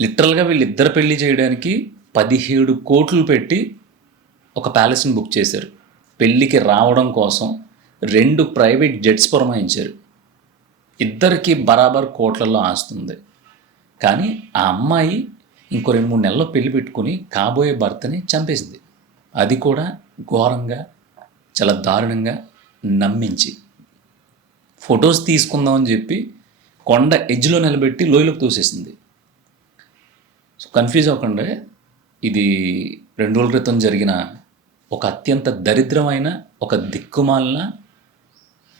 లిటరల్‌గా వీళ్ళిద్దరు పెళ్లి చేయడానికి 17 కోట్లు పెట్టి ఒక ప్యాలెస్‌ని బుక్ చేశారు. పెళ్ళికి రావడం కోసం 2 ప్రైవేట్ జెట్స్ పురమాయించారు. ఇద్దరికీ బరాబర్ కోట్లల్లో ఆస్తుంది. కానీ ఆ అమ్మాయి ఇంకో 2, 3 నెలల్లో పెళ్లి పెట్టుకొని కాబోయే భర్తని చంపేసింది. అది కూడా ఘోరంగా, చాలా దారుణంగా నమ్మించి. ఫొటోస్ తీసుకుందామని చెప్పి కొండ ఎడ్జ్‌లో నిలబెట్టి లోయలోకి తోసేసింది. సో కన్ఫ్యూజ్ అవ్వకండి. ఇది 2 రోజుల క్రితం జరిగిన ఒక అత్యంత దరిద్రమైన, ఒక దిక్కుమాలిన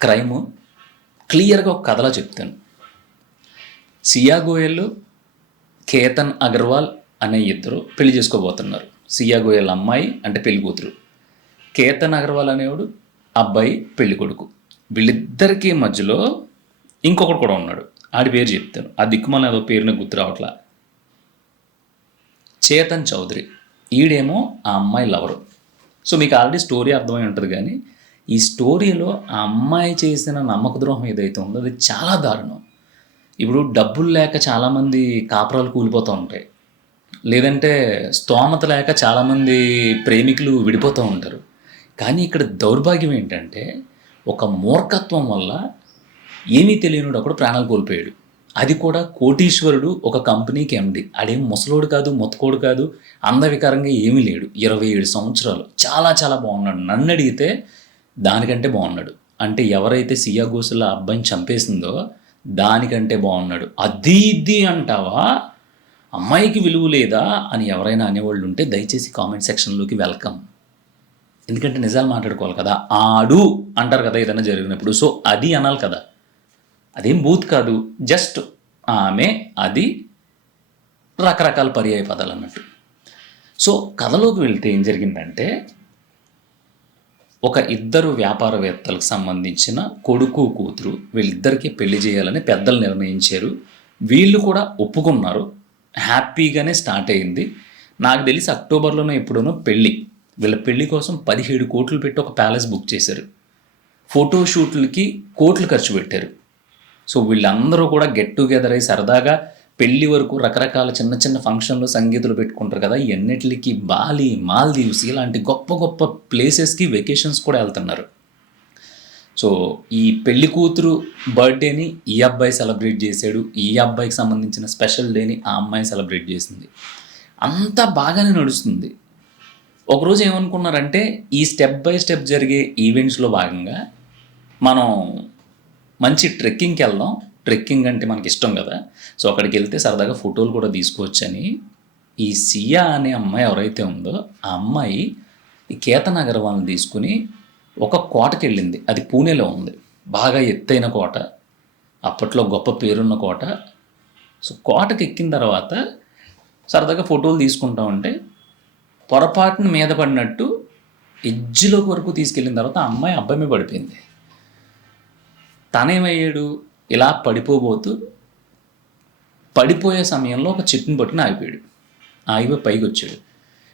క్రైము. క్లియర్‌గా ఒక కథలా చెప్తాను. సియా గోయల్, కేతన్ అగర్వాల్ అనే ఇద్దరు పెళ్లి చేసుకోబోతున్నారు. సియా గోయల్ అమ్మాయి అంటే పెళ్లి కూతురు, కేతన్ అగర్వాల్ అనేవాడు అబ్బాయి పెళ్లి కొడుకు. వీళ్ళిద్దరికీ మధ్యలో ఇంకొకడు కూడా ఉన్నాడు. ఆడి పేరు చెప్తాను. ఆ దిక్కుమాలిన ఏదో పేరు నాకు గుర్తు రావట్లా. చేతన్ చౌదరి. ఈడేమో ఆ అమ్మాయి లవరు. సో మీకు ఆల్రెడీ స్టోరీ అర్థమై ఉంటుంది. కానీ ఈ స్టోరీలో ఆ అమ్మాయి చేసిన నమ్మక ద్రోహం ఏదైతే ఉందో అది చాలా దారుణం. ఇప్పుడు డబ్బులు లేక చాలామంది కాపురాలు కూలిపోతూ ఉంటాయి, లేదంటే స్తోమత లేక చాలామంది ప్రేమికులు విడిపోతూ ఉంటారు. కానీ ఇక్కడ దౌర్భాగ్యం ఏంటంటే ఒక మూర్ఖత్వం వల్ల ఏమీ తెలియనుడు ఒకడు ప్రాణాలు కోల్పోయాడు. అది కూడా కోటీశ్వరుడు, ఒక కంపెనీకి ఎండి. ఆడేం ముసలోడు కాదు, మొత్తకోడు కాదు, అందవికారంగా ఏమీ లేడు. 27 సంవత్సరాలు, చాలా చాలా బాగున్నాడు. నన్ను అడిగితే దానికంటే బాగున్నాడు. అంటే ఎవరైతే సియా గోసుల అబ్బాయిని చంపేసిందో దానికంటే బాగున్నాడు. అది ఇది అంటావా, అమ్మాయికి విలువ లేదా అని ఎవరైనా అనేవాళ్ళు ఉంటే దయచేసి కామెంట్ సెక్షన్లోకి వెల్కమ్. ఎందుకంటే నిజాలు మాట్లాడుకోవాలి కదా. ఆడు అంటారు కదా ఏదైనా జరిగినప్పుడు. సో అది అనాలి కదా. అదేం బూత్ కాదు, జస్ట్ ఆమె, అది, రకరకాల పర్యాయ పదాలు అన్నట్టు. సో కథలోకి వెళ్తే ఏం జరిగిందంటే ఒక ఇద్దరు వ్యాపారవేత్తలకు సంబంధించిన కొడుకు కూతురు, వీళ్ళిద్దరికీ పెళ్లి చేయాలని పెద్దలు నిర్ణయించారు. వీళ్ళు కూడా ఒప్పుకున్నారు. హ్యాపీగానే స్టార్ట్ అయింది. నాకు తెలిసి అక్టోబర్లోనో ఎప్పుడోనో పెళ్ళి. వీళ్ళ పెళ్లి కోసం 17 కోట్లు పెట్టి ఒక ప్యాలెస్ బుక్ చేశారు. ఫోటోషూట్లకి కోట్లు ఖర్చు పెట్టారు. సో వీళ్ళందరూ కూడా గెట్ టుగెదర్ అయ్యి సరదాగా పెళ్లి వరకు రకరకాల చిన్న చిన్న ఫంక్షన్లు, సంగీతులు పెట్టుకుంటారు కదా. ఎన్నిటికి బాలి, మాల్దీవ్స్ ఇలాంటి గొప్ప గొప్ప ప్లేసెస్కి వెకేషన్స్ కూడా వెళ్తున్నారు. సో ఈ పెళ్లి కూతురు బర్త్డేని ఈ అబ్బాయి సెలబ్రేట్ చేశాడు. ఈ అబ్బాయికి సంబంధించిన స్పెషల్ డేని ఆ అమ్మాయి సెలబ్రేట్ చేసింది. అంతా బాగానే నడుస్తుంది. ఒకరోజు ఏమనుకున్నారంటే ఈ స్టెప్ బై స్టెప్ జరిగే ఈవెంట్స్లో భాగంగా మనం మంచి ట్రెక్కింగ్కి వెళ్దాం. ట్రెక్కింగ్ అంటే మనకి ఇష్టం కదా. సో అక్కడికి వెళ్తే సరదాగా ఫోటోలు కూడా తీసుకోవచ్చని ఈ సియా అనే అమ్మాయి ఎవరైతే ఉందో ఆ అమ్మాయి ఈ కేతన్ అగర్వాల్ని తీసుకుని ఒక కోటకి వెళ్ళింది. అది పూణేలో ఉంది. బాగా ఎత్తైన కోట, అప్పట్లో గొప్ప పేరున్న కోట. సో కోటకి ఎక్కిన తర్వాత సరదాగా ఫోటోలు తీసుకుంటా ఉంటే పొరపాటున మీద పడినట్టు ఎడ్జ్లోకి వరకు తీసుకెళ్ళిన తర్వాత ఆ అమ్మాయి అబ్బాయి మీద పడిపోయింది. తనేమయ్యాడు, ఇలా పడిపోయే సమయంలో ఒక చెట్టుని పట్టుకుని ఆగిపోయాడు. ఆగిపోయి పైకి వచ్చాడు.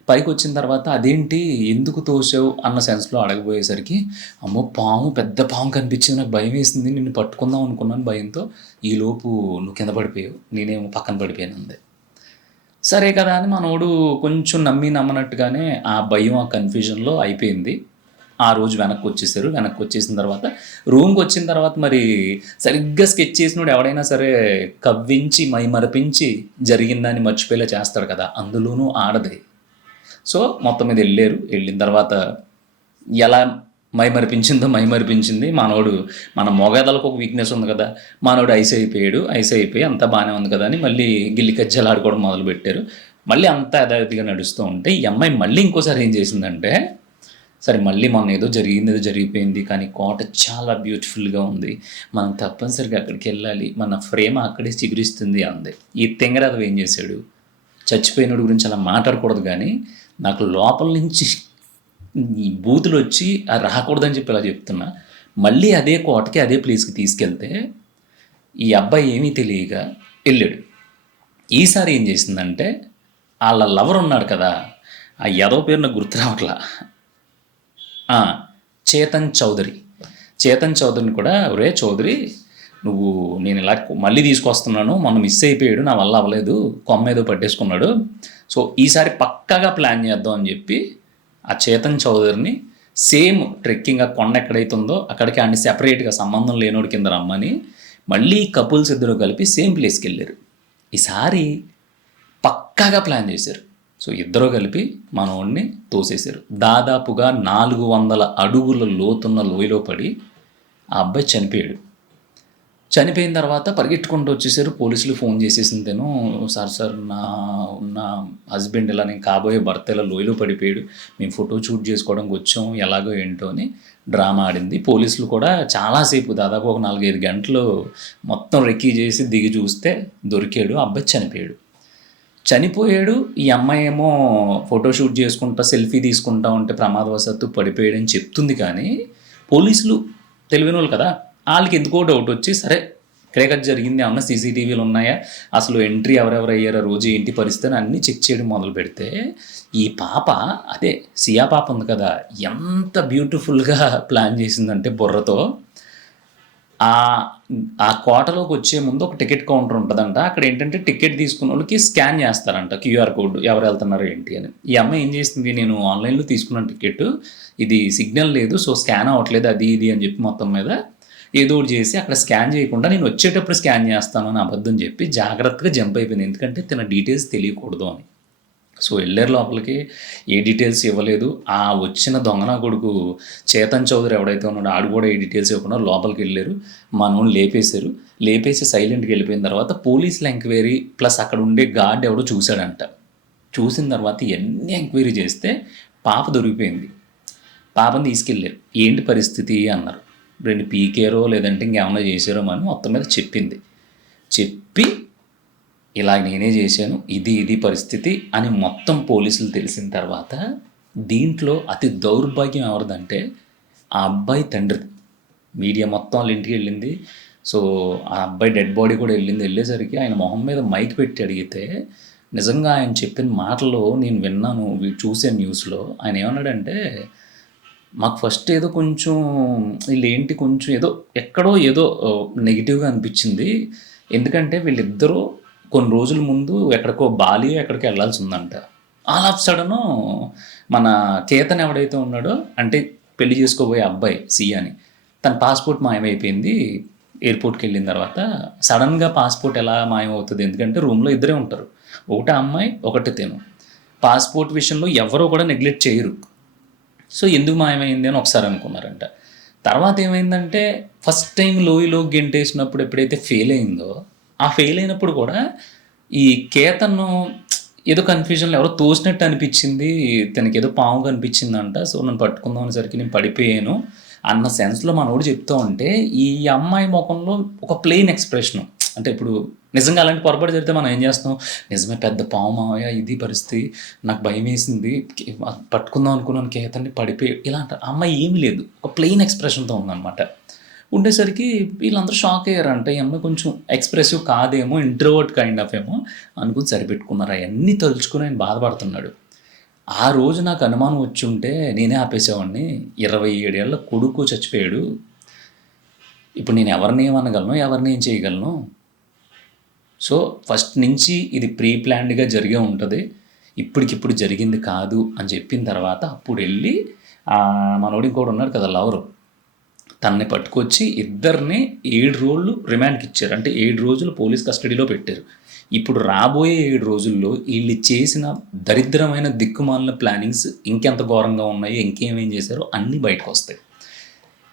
పైకి వచ్చిన తర్వాత అదేంటి ఎందుకు తోసావు అన్న సెన్స్లో అడగబోయేసరికి, అమ్మో పాము, పెద్ద పాము కనిపించింది, నాకు భయం వేసింది, నిన్ను పట్టుకుందాం అనుకున్నాను భయంతో, ఈలోపు నువ్వు కింద పడిపోయావు, నేనేమో పక్కన పడిపోయాను అంది. సరే కదా అని మనోడు కొంచెం నమ్మనట్టుగానే ఆ భయం, ఆ కన్ఫ్యూజన్లో అయిపోయింది. ఆ రోజు వెనక్కి వచ్చేసారు. వెనక్కి వచ్చేసిన తర్వాత రూమ్కి వచ్చిన తర్వాత మరి సరిగ్గా స్కెచ్ చేసినోడు ఎవడైనా సరే కవ్వించి మైమరపించి జరిగిందాన్ని మర్చిపోయేలా చేస్తాడు కదా, అందులోనూ ఆడది. సో మొత్తం మీద వెళ్ళారు. వెళ్ళిన తర్వాత ఎలా మైమరిపించింది. మన మొగదలకు ఒక వీక్నెస్ ఉంది కదా, మనోడు ఐస్ అయిపోయి అంతా బాగానే ఉంది కదా అని మళ్ళీ గిల్లి కజ్జలు ఆడుకోవడం మొదలుపెట్టారు. మళ్ళీ అంతా యథావిధిగా నడుస్తూ ఉంటే ఈ అమ్మాయి మళ్ళీ ఇంకోసారి ఏం చేసిందంటే, సరే మళ్ళీ మొన్న ఏదో జరిగిపోయింది, కానీ కోట చాలా బ్యూటిఫుల్గా ఉంది, మనం తప్పనిసరిగా అక్కడికి వెళ్ళాలి, మన ప్రేమ అక్కడే చిగురిస్తుంది అంది. ఈ తెంగరాదు ఏం చేశాడు, చచ్చిపోయినోడి గురించి అలా మాట్లాడకూడదు కానీ నాకు లోపల నుంచి ఈ బూతులు వచ్చి అది రాకూడదని చెప్పి ఇలా చెప్తున్నా. మళ్ళీ అదే కోటకి, అదే ప్లేస్కి తీసుకెళ్తే ఈ అబ్బాయి ఏమీ తెలియక వెళ్ళాడు. ఈసారి ఏం చేసిందంటే వాళ్ళ లవర్ ఉన్నాడు కదా, ఆ ఎదవ పేరు నాకు గుర్తు రావట్లా, చేతన్ చౌదరిని కూడా, ఒరే చౌదరి నువ్వు నేను ఇలా మళ్ళీ తీసుకొస్తున్నాను, మొన్న మిస్ అయిపోయాడు, నా వల్ల అవ్వలేదు, కొమ్మ ఏదో పట్టేసుకున్నాడు, సో ఈసారి పక్కాగా ప్లాన్ చేద్దాం అని చెప్పి ఆ చేతన్ చౌదరిని సేమ్ ట్రెక్కింగ్ ఆ కొండ ఎక్కడైతే ఉందో అక్కడికి అన్ని సెపరేట్గా సంబంధం లేనోడి కింద రమ్మని మళ్ళీ కపుల్స్ ఇద్దరు కలిపి సేమ్ ప్లేస్కి వెళ్ళారు. ఈసారి పక్కాగా ప్లాన్ చేశారు. సో ఇద్దరు కలిపి మనోడిని తోసేశారు. దాదాపుగా 400 అడుగుల లోతున్న లోయలో పడి ఆ అబ్బాయి చనిపోయాడు. చనిపోయిన తర్వాత పరిగెట్టుకుంటూ వచ్చేసారు. పోలీసులు ఫోన్ చేసేసిందేను, సార్ నా హస్బెండ్ ఇలా, నేను కాబోయే భర్త ఇలా లోయలో పడిపోయాడు, మేము ఫోటో షూట్ చేసుకోవడానికి వచ్చాం, ఎలాగో ఏంటో అని డ్రామా ఆడింది. పోలీసులు కూడా చాలాసేపు, దాదాపు ఒక 4-5 గంటలు మొత్తం రెక్కీ చేసి దిగి చూస్తే దొరికాడు. అబ్బాయి చనిపోయాడు. ఈ అమ్మాయి ఏమో ఫోటోషూట్ చేసుకుంటా సెల్ఫీ తీసుకుంటా ఉంటే ప్రమాదవశాత్తు పడిపోయాడని చెప్తుంది. కానీ పోలీసులు తెలివిన వాళ్ళు కదా, వాళ్ళకి ఎందుకో డౌట్ వచ్చి సరే ఇక్కడే జరిగింది, ఏమన్నా సీసీటీవీలు ఉన్నాయా, అసలు ఎంట్రీ ఎవరెవరు అయ్యారో రోజు ఏంటి పరిస్థితి అని అన్నీ చెక్ చేయడం మొదలు పెడితే ఈ పాప, అదే సియా పాప ఉంది కదా, ఎంత బ్యూటిఫుల్గా ప్లాన్ చేసిందంటే బుర్రతో. ఆ కోటలోకి వచ్చే ముందు ఒక టికెట్ కౌంటర్ ఉంటుందంట. అక్కడ ఏంటంటే టికెట్ తీసుకున్న వాళ్ళకి స్కాన్ చేస్తారంట క్యూఆర్ కోడ్, ఎవరు వెళ్తున్నారు ఏంటి అని. ఈ అమ్మాయి ఏం చేసింది, నేను ఆన్లైన్లో తీసుకున్న టికెట్, ఇది సిగ్నల్ లేదు, సో స్కాన్ అవ్వట్లేదు, అది ఇది అని చెప్పి మొత్తం మీద ఏదో ఒకటి చేసి అక్కడ స్కాన్ చేయకుండా నేను వచ్చేటప్పుడు స్కాన్ చేస్తాను అని అబద్ధం చెప్పి జాగ్రత్తగా జంప్ అయిపోయింది. ఎందుకంటే తన డీటెయిల్స్ తెలియకూడదు అని. సో వెళ్ళారు లోపలికి, ఏ డీటెయిల్స్ ఇవ్వలేదు. ఆ వచ్చిన దొంగన కొడుకు చేతన్ చౌదరి ఎవడైతే ఉన్నాడో ఆడు కూడా ఏ డీటెయిల్స్ ఇవ్వకుండా లోపలికి వెళ్ళారు. మనోని లేపేసి సైలెంట్గా వెళ్ళిపోయిన తర్వాత పోలీసుల ఎంక్వైరీ ప్లస్ అక్కడ ఉండే గార్డ్ ఎవడో చూశాడంట. చూసిన తర్వాత ఎన్ని ఎంక్వైరీ చేస్తే పాప దొరికిపోయింది. పాపని తీసుకెళ్ళారు. ఏంటి పరిస్థితి అన్నారు. 2 పీకేరో లేదంటే ఇంకేమన్నా చేశారో అని మొత్తం మీద చెప్పి ఇలా నేనే చేశాను, ఇది పరిస్థితి అని మొత్తం పోలీసులు తెలిసిన తర్వాత దీంట్లో అతి దౌర్భాగ్యం ఎవరిదంటే ఆ అబ్బాయి తండ్రి. మీడియా మొత్తం వాళ్ళ ఇంటికి వెళ్ళింది. సో ఆ అబ్బాయి డెడ్ బాడీ కూడా వెళ్ళేసరికి ఆయన మొహం మీద మైక్ పెట్టి అడిగితే నిజంగా ఆయన చెప్పిన మాటలు నేను విన్నాను, చూసాను న్యూస్లో. ఆయన ఏమన్నాడంటే, మాకు ఫస్ట్ ఏదో కొంచెం వీళ్ళేంటి కొంచెం ఎక్కడో నెగిటివ్గా అనిపించింది. ఎందుకంటే వీళ్ళిద్దరూ కొన్ని రోజుల ముందు ఎక్కడికో బాలి ఎక్కడికి వెళ్ళాల్సి ఉందంట. ఆల్ ఆఫ్ సడను మన కేతన్ ఎవడైతే ఉన్నాడో, అంటే పెళ్లి చేసుకోబోయే అబ్బాయి సియాని, తన పాస్పోర్ట్ మాయమైపోయింది. ఎయిర్పోర్ట్కి వెళ్ళిన తర్వాత సడన్గా పాస్పోర్ట్ ఎలా మాయమవుతుంది, ఎందుకంటే రూమ్లో ఇద్దరే ఉంటారు, ఒకటి అమ్మాయి ఒకటి తను. పాస్పోర్ట్ విషయంలో ఎవరో కూడా నెగ్లెక్ట్ చేయరు. సో ఎందుకు మాయమైంది అని ఒకసారి అనుకున్నారంట. తర్వాత ఏమైందంటే ఫస్ట్ టైం లోయలో గెంటేసినప్పుడు ఎప్పుడైతే ఫెయిల్ అయిందో, ఆ ఫెయిల్ అయినప్పుడు కూడా ఈ కేతన్ను ఏదో కన్ఫ్యూజన్లో ఎవరో తోసినట్టు అనిపించింది, తనకి ఏదో పాము కనిపించిందంట. సో నన్ను పట్టుకుందాం అనేసరికి నేను పడిపోయాను అన్న సెన్స్లో మనోడు చెప్తూ ఉంటే ఈ అమ్మాయి ముఖంలో ఒక ప్లెయిన్ ఎక్స్ప్రెషను. అంటే ఇప్పుడు నిజంగా అలాంటి పొరపాటు జరిగితే మనం ఏం చేస్తాం, నిజమే పెద్ద పాము మావయ్య, ఇది పరిస్థితి, నాకు భయం వేసింది, పట్టుకుందాం అనుకున్నాను, కేతన్ని పడిపోయి ఇలా అంట. ఆ అమ్మాయి ఏమీ లేదు, ఒక ప్లెయిన్ ఎక్స్ప్రెషన్తో ఉందన్నమాట. ఉండేసరికి వీళ్ళందరూ షాక్ అయ్యారంట, ఈ అమ్మాయి కొంచెం ఎక్స్ప్రెసివ్ కాదేమో, ఇంట్రోవర్ట్ కైండ్ ఆఫ్ ఏమో అనుకుని సరిపెట్టుకున్నారు. అవన్నీ తలుచుకుని ఆయన బాధపడుతున్నాడు. ఆ రోజు నాకు అనుమానం వచ్చి ఉంటే నేనే ఆపేసేవాడిని. 27 ఏళ్ళ కొడుకు చచ్చిపోయాడు, ఇప్పుడు నేను ఎవరిని ఏమనగలను, ఎవరిని ఏం చేయగలను. సో ఫస్ట్ నుంచి ఇది ప్రీ ప్లాన్డ్గా జరిగే ఉంటుంది, ఇప్పటికిప్పుడు జరిగింది కాదు అని చెప్పిన తర్వాత అప్పుడు వెళ్ళి మనోడు ఇంకోటి ఉన్నాడు కదా లవరు, తనని పట్టుకొచ్చి ఇద్దరిని 7 రోజులు రిమాండ్కి ఇచ్చారు. అంటే 7 రోజులు పోలీస్ కస్టడీలో పెట్టారు. ఇప్పుడు రాబోయే 7 రోజుల్లో వీళ్ళు చేసిన దరిద్రమైన దిక్కుమాలిన ప్లానింగ్స్ ఇంకెంత ఘోరంగా ఉన్నాయో, ఇంకేమేం చేశారో అన్నీ బయటకు వస్తాయి.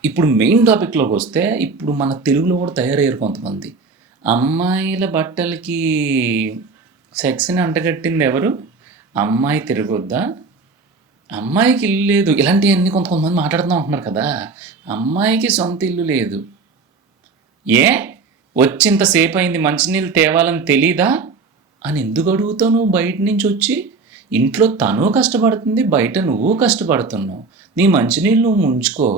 ఇప్పుడు మెయిన్ టాపిక్లోకి వస్తే, ఇప్పుడు మన తెలుగులో కూడా తయారయ్యారు కొంతమంది. అమ్మాయిల బట్టలకి సెక్స్ని అంటగట్టింది ఎవరు, అమ్మాయి తిరగొద్దా, అమ్మాయికి ఇల్లు లేదు, ఇలాంటివన్నీ కొంతమంది మాట్లాడుతూ ఉంటున్నారు కదా. అమ్మాయికి సొంత ఇల్లు లేదు, వచ్చింతసేపు అయింది మంచినీళ్ళు తేవాలని తెలీదా అని ఎందుకు అడుగుతావు నువ్వు? బయట నుంచి వచ్చి ఇంట్లో తను కష్టపడుతుంది, బయట నువ్వు కష్టపడుతున్నావు, నీ మంచినీళ్ళు నువ్వు ముంచుకో,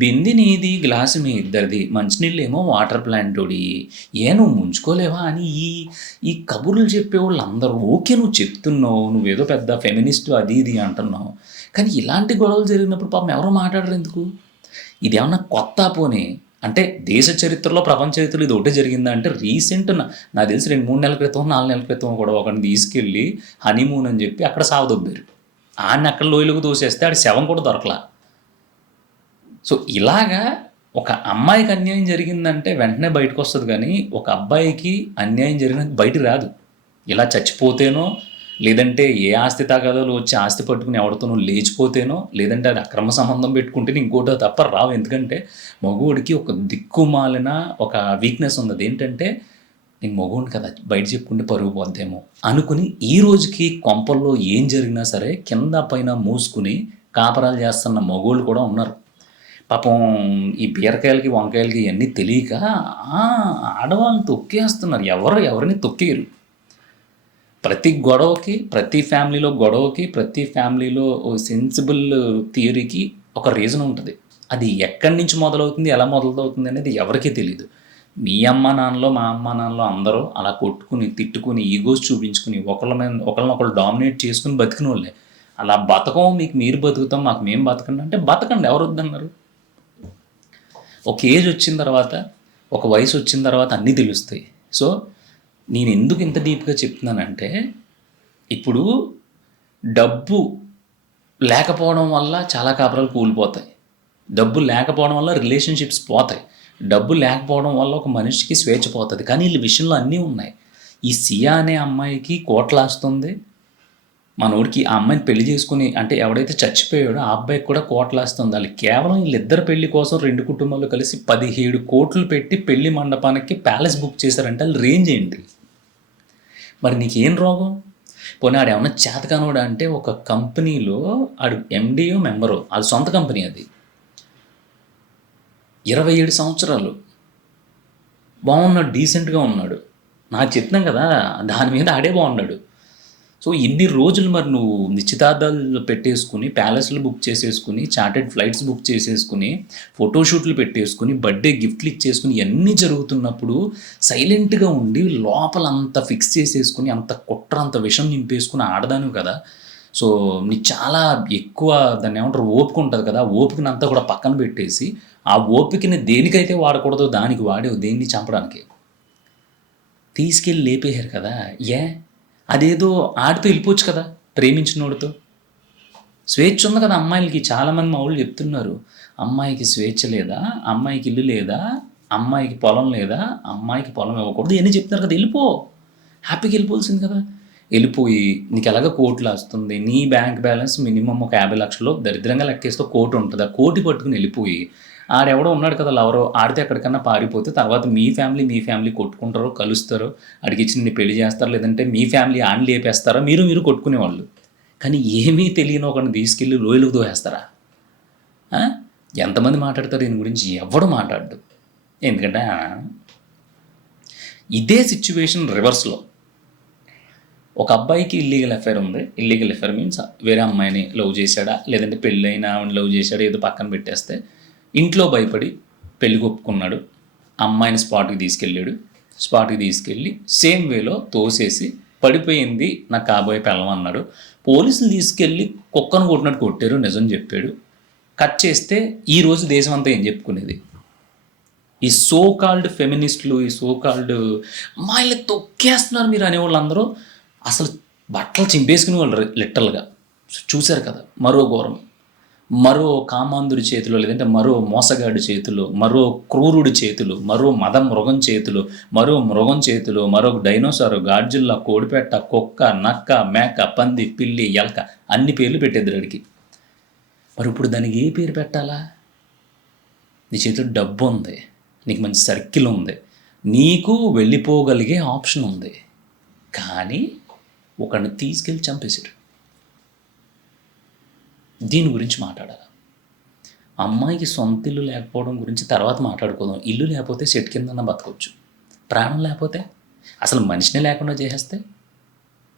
బింది నీది, గ్లాసు మీ ఇద్దరిది, మంచినీళ్ళు ఏమో వాటర్ ప్లాంటోడి, నువ్వు ముంచుకోలేవా అని ఈ కబుర్లు చెప్పేవాళ్ళు అందరూ. ఓకే నువ్వు చెప్తున్నావు, నువ్వేదో పెద్ద ఫెమినిస్ట్ అది ఇది అంటున్నావు, కానీ ఇలాంటి గొడవలు జరిగినప్పుడు పాపం ఎవరో మాట్లాడరు ఎందుకు? ఇది ఏమన్నా కొత్త పోనీ? అంటే దేశ చరిత్రలో, ప్రపంచ చరిత్రలో ఇది ఒకటే జరిగిందా అంటే రీసెంట్ నాకు తెలిసి 2-3 నెలల క్రితం, 4 నెలల క్రితం కూడా ఒకరిని తీసుకెళ్ళి హనీమూన్ అని చెప్పి అక్కడ సావదొబ్బారు. ఆడిని అక్కడ లోయలోకి తోసేస్తే ఆడి శవం కూడా దొరకలా. సో ఇలాగా ఒక అమ్మాయికి అన్యాయం జరిగిందంటే వెంటనే బయటకు వస్తుంది, కానీ ఒక అబ్బాయికి అన్యాయం జరిగినది బయటికి రాదు. ఇలా చచ్చిపోతేనో, లేదంటే ఏ ఆస్తి తగాదాలు వచ్చి ఆస్తి పట్టుకుని ఎవరితోనో లేచిపోతేనో, లేదంటే అది అక్రమ సంబంధం పెట్టుకుంటేనే ఇంకోటో తప్ప రావు. ఎందుకంటే మగవాడికి ఒక దిక్కుమాలిన ఒక వీక్నెస్ ఉంది. ఏంటంటే నేను మగవాడిని కదా, బయట చెప్పుకుంటే పరుగు పోద్దేమో అనుకుని ఈ రోజుకి కొంపల్లో ఏం జరిగినా సరే కింద పైన మూసుకుని కాపరాలు చేస్తున్న మగోళ్ళు కూడా ఉన్నారు. పాపం ఈ బీరకాయలకి, వంకాయలకి ఇవన్నీ తెలియక ఆడవాళ్ళని తొక్కేస్తున్నారు. ఎవరిని తొక్కేయరు. ప్రతి గొడవకి, ప్రతి ఫ్యామిలీలో గొడవకి, ప్రతి ఫ్యామిలీలో సెన్సిబుల్ థియరీకి ఒక రీజన్ ఉంటుంది. అది ఎక్కడి నుంచి మొదలవుతుంది, ఎలా మొదలవుతుంది అనేది ఎవరికీ తెలియదు. మీ అమ్మ నాన్నలో, మా అమ్మ నాన్నలో అందరూ అలా కొట్టుకుని, తిట్టుకుని, ఈగోస్ చూపించుకుని, ఒకళ్ళనొకళ్ళు డామినేట్ చేసుకుని బతికిన వాళ్ళే. అలా బతకం, మీకు మీరు బతుకుతాం, మాకు మేము బతకండి అంటే బతకండి, ఎవరు వద్దన్నారు? ఒక ఏజ్ వచ్చిన తర్వాత, ఒక వయసు వచ్చిన తర్వాత అన్నీ తెలుస్తాయి. సో నేను ఎందుకు ఇంత డీప్గా చెప్తున్నానంటే, ఇప్పుడు డబ్బు లేకపోవడం వల్ల చాలా కాపురాలు కూలిపోతాయి. డబ్బు లేకపోవడం వల్ల రిలేషన్షిప్స్ పోతాయి. డబ్బు లేకపోవడం వల్ల ఒక మనిషికి స్వేచ్ఛ పోతుంది. కానీ వీళ్ళ విషయంలో అన్నీ ఉన్నాయి. ఈ సియా అనే అమ్మాయికి కోట్లాస్తుంది, మనోడికి ఆ అమ్మాయిని పెళ్లి చేసుకుని, అంటే ఎవడైతే చచ్చిపోయాడో ఆ అబ్బాయికి కూడా కోట్లాస్తుంది. వాళ్ళు కేవలం వీళ్ళిద్దరు పెళ్లి కోసం 2 కుటుంబాలు కలిసి 17 కోట్లు పెట్టి పెళ్లి మండపానికి ప్యాలెస్ బుక్ చేశారంటే వాళ్ళు రేంజ్ ఏంటి? మరి నీకేం రోగం? పోనీ ఆడు ఏమన్నా చేతకానోడా అంటే, ఒక కంపెనీలో ఆడు ఎండియో మెంబరో, అది సొంత కంపెనీ, అది 27 సంవత్సరాలు బాగున్నాడు, డీసెంట్గా ఉన్నాడు. నాకు చెప్తున్నాం కదా, దాని మీద ఆడే బాగున్నాడు. సో ఇన్ని రోజులు మరి నువ్వు నిశ్చితార్థాలు పెట్టేసుకుని, ప్యాలెస్లు బుక్ చేసేసుకుని, చార్టెడ్ ఫ్లైట్స్ బుక్ చేసేసుకుని, ఫోటోషూట్లు పెట్టేసుకుని, బర్త్డే గిఫ్ట్లు ఇచ్చేసుకుని, ఇవన్నీ జరుగుతున్నప్పుడు సైలెంట్గా ఉండి లోపల అంత ఫిక్స్ చేసేసుకుని, అంత కుట్ర, అంత విషం నింపేసుకుని ఆడదాను కదా. సో నీకు చాలా ఎక్కువ దాన్ని ఏమంటారు, ఓపిక ఉంటుంది కదా. ఆ ఓపికని అంతా కూడా పక్కన పెట్టేసి, ఆ ఓపికని దేనికైతే వాడకూడదో దానికి వాడేవు, దేన్ని చంపడానికి. తీసుకెళ్ళి లేపేశారు కదా. అదేదో ఆడితో వెళ్ళిపోవచ్చు కదా, ప్రేమించినోడితో. స్వేచ్ఛ ఉంది కదా అమ్మాయిలకి. చాలామంది మా వాళ్ళు చెప్తున్నారు, అమ్మాయికి స్వేచ్ఛ లేదా, అమ్మాయికి ఇల్లు లేదా, అమ్మాయికి పొలం లేదా, అమ్మాయికి పొలం ఇవ్వకూడదు, ఇవన్నీ చెప్తున్నారు కదా. వెళ్ళిపో, హ్యాపీగా వెళ్ళిపోవాల్సింది కదా. వెళ్ళిపోయి నీకు ఎలాగ కోట్లు వస్తుంది, నీ బ్యాంక్ బ్యాలెన్స్ మినిమం ఒక 50 లక్షలు దరిద్రంగా లెక్కేస్తే 1 కోటి ఉంటుంది. ఆ 1 కోటి పట్టుకుని వెళ్ళిపోయి, ఆడెవడో ఉన్నాడు కదా లవరో, ఆడితే ఎక్కడికన్నా పారిపోతే తర్వాత మీ ఫ్యామిలీ కొట్టుకుంటారో, కలుస్తారో, అడిగిచ్చి నిన్ను పెళ్లి చేస్తారు, లేదంటే మీ ఫ్యామిలీ ఆడిని లేపేస్తారో, మీరు కొట్టుకునేవాళ్ళు. కానీ ఏమీ తెలియని ఒకరిని తీసుకెళ్ళి లోయలకు దోహేస్తారా? ఎంతమంది మాట్లాడతారు దీని గురించి? ఎవడు మాట్లాడు. ఎందుకంటే ఇదే సిచ్యువేషన్ రివర్స్లో. ఒక అబ్బాయికి ఇల్లీగల్ అఫైర్ ఉంది. ఇల్లీగల్ అఫైర్ మీన్స్ వేరే అమ్మాయిని లవ్ చేశాడా, లేదంటే పెళ్ళైన ఆవిడని లవ్ చేశాడా, ఏదో పక్కన పెట్టేస్తే ఇంట్లో భయపడి పెళ్ళి ఒప్పుకున్నాడు. అమ్మాయిని స్పాట్కి తీసుకెళ్ళి సేమ్ వేలో తోసేసి పడిపోయింది నా కాబోయే పెళ్ళం అన్నాడు. పోలీసులు తీసుకెళ్ళి కుక్కను కొట్టినట్టు కొట్టారు, నిజం చెప్పాడు. కట్ చేస్తే ఈరోజు దేశం అంతా ఏం చెప్పుకునేది? ఈ సో కాల్డ్ ఫెమినిస్టులు, ఈ సో కాల్డ్ అమ్మాయిలు తొక్కేస్తున్నారు మీరు అనేవాళ్ళందరూ అసలు బట్టలు చింపేసుకునే వాళ్ళు లిటరల్గా. చూశారు కదా. మరో ఘోరం, మరో కామాంధుడి చేతిలో, లేదంటే మరో మోసగాడి చేతిలో, మరో క్రూరుడి చేతులు, మరో మృగం చేతులు, మరో డైనోసారు, గాడ్జిల్లా, కోడిపెట్ట, కుక్క, నక్క, మేక, పంది, పిల్లి, ఎలక, అన్ని పేర్లు పెట్టేద్దడికి. మరి ఇప్పుడు దానికి ఏ పేరు పెట్టాలా? నీ చేతిలో డబ్బు ఉంది, నీకు మంచి సర్కిల్ ఉంది, నీకు వెళ్ళిపోగలిగే ఆప్షన్ ఉంది. కానీ ఒకడిని తీసుకెళ్ళి చంపేశారు. దీని గురించి మాట్లాడాలి. అమ్మాయికి సొంత ఇల్లు లేకపోవడం గురించి తర్వాత మాట్లాడుకోదాం. ఇల్లు లేకపోతే చెట్టు కిందన్నా బతకొచ్చు. ప్రాణం లేకపోతే, అసలు మనిషినే లేకుండా చేసేస్తే,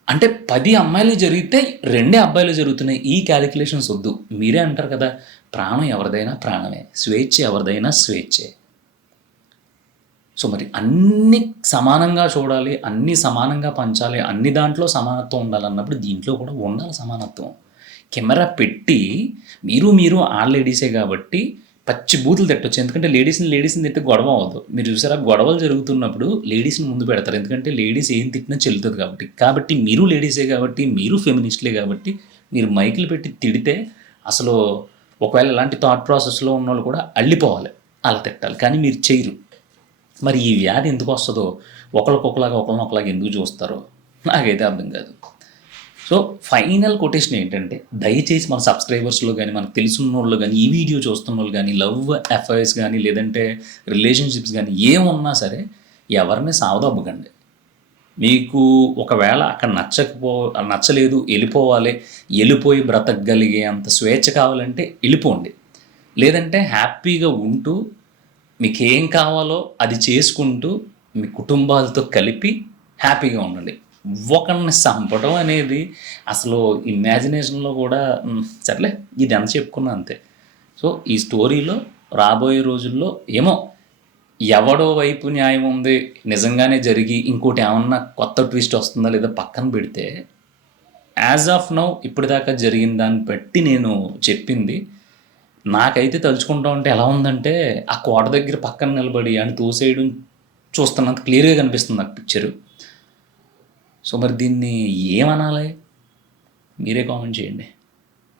అంటే 10 అమ్మాయిలు జరిగితే 2 అబ్బాయిలు జరుగుతున్నాయి. ఈ క్యాలిక్యులేషన్స్ వద్దు. మీరే అంటారు కదా, ప్రాణం ఎవరిదైనా ప్రాణమే, స్వేచ్ఛ ఎవరిదైనా స్వేచ్ఛే. సో మరి అన్ని సమానంగా చూడాలి, అన్ని సమానంగా పంచాలి, అన్ని దాంట్లో సమానత్వం ఉండాలన్నప్పుడు దీంట్లో కూడా ఉండాలి సమానత్వం. కెమెరా పెట్టి మీరు ఆల్ లేడీసే కాబట్టి పచ్చి బూతులు తిట్టొచ్చు. ఎందుకంటే లేడీస్‌ని తిట్టి గొడవ అవ్వదు. మీరు చూసారా గొడవలు జరుగుతున్నప్పుడు లేడీస్‌ని ముందు పెడతారు. ఎందుకంటే లేడీస్ ఏం తిట్టినా చెల్లుతది కాబట్టి. కాబట్టి మీరు లేడీసే కాబట్టి, మీరు ఫెమినిస్ట్‌లే కాబట్టి, మీరు మైకులు పెట్టి తిడితే అసలు ఒకవేళ ఇలాంటి థాట్ ప్రాసెస్‌లో ఉన్నోళ్ళు కూడా అల్లిపోవాలి. అలా తిట్టాలి. కానీ మీరు చెయ్యరు. మరి ఈ వ్యాధి ఎందుకొస్తదో, ఒకళ్ళనొకలాగా ఎందుకు చూస్తారో నాకైతే అర్థం కాదు. సో, ఫైనల్ కొటేషన్ ఏంటంటే, దయచేసి మన సబ్స్క్రైబర్స్‌లో గాని, మనకు తెలిసున్నోళ్ళు గాని, ఈ వీడియో చూస్తున్నోళ్ళు గాని, లవ్ అఫైర్స్ గాని, లేదంటే రిలేషన్‌షిప్స్ గాని ఏమున్నా సరే, ఎవరిని సావదొబ్బకండి. మీకు ఒకవేళ అక్కడ నచ్చలేదు, ఎళ్ళిపోయి బ్రతకగలిగే అంత స్వేచ్ఛ కావాలంటే ఎళ్ళిపోండి. లేదంటే హ్యాపీగా ఉంటూ, మీకేం కావాలో అది చేసుకుంటూ, మీ కుటుంబాలతో కలిపి హ్యాపీగా ఉండండి. ఒకడిని చంపడం అనేది అసలు ఇమాజినేషన్‌లో కూడా సర్లే ఇది ఎంత చెప్పుకున్నా అంతే. సో, ఈ స్టోరీలో రాబోయే రోజుల్లో ఏమో ఎవడో వైపు న్యాయం ఉంది, నిజంగానే జరిగి ఇంకోటి ఏమన్నా కొత్త ట్విస్ట్ వస్తుందా లేదా పక్కన పెడితే, యాజ్ ఆఫ్ నౌ ఇప్పటిదాకా జరిగిన దాన్ని బట్టి నేను చెప్పింది, నాకైతే తలుచుకుంటా ఉంటే ఎలా ఉందంటే, ఆ కోట దగ్గర పక్కన నిలబడి ఆడిని తోసేయడం చూస్తున్నంత క్లియర్‌గా కనిపిస్తుంది నాకు పిక్చరు. సో, మరి దీన్ని ఏమనాలి? మీరే కామెంట్ చేయండి.